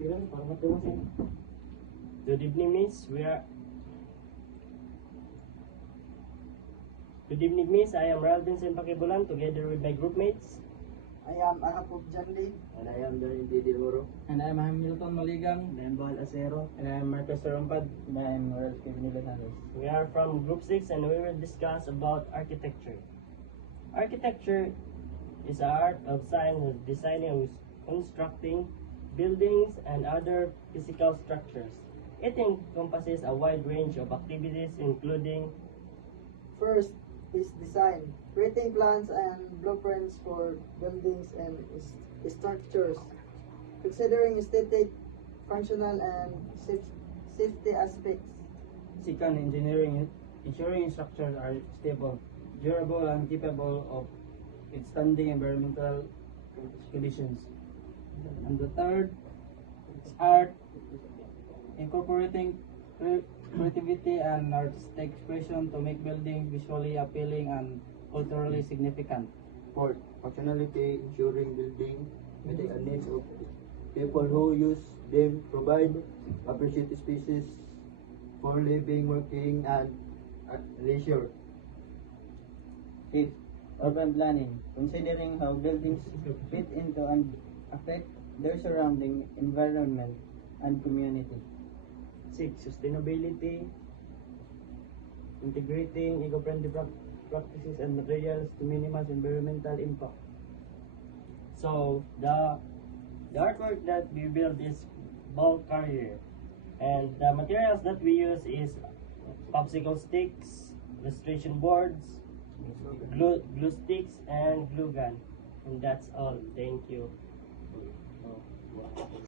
Good evening, Miss. Good evening, Miss. I am Ralph Vincent Pakibulan together with my group mates. I am Ahapov Janli. And I am Darin Didilmoro. And I am Hamilton Maligang. And I am Bahal Acero. And I am Marcos Rompad. And I am Royal Kevin Lozano. We are from Group 6 and we will discuss about architecture. Architecture is the art of science of designing and constructing buildings and other physical structures. It encompasses a wide range of activities including First is design, creating plans and blueprints for buildings and structures, considering aesthetic, functional, and safety aspects. Second, engineering, ensuring structures are stable, durable, and capable of withstanding environmental conditions. And the third is art, incorporating creativity and artistic expression to make buildings visually appealing and culturally significant. Fourth, functionality, ensuring building meeting the needs of people who use them, provide appreciate spaces for living, working, and leisure. Fifth, urban planning, considering how buildings fit into and affect their surrounding environment and community. 6. Sustainability, integrating eco-friendly practices and materials to minimize environmental impact. So the artwork that we build is bulk carrier, and the materials that we use is popsicle sticks, illustration boards, glue sticks, and glue gun. And that's all. Thank you.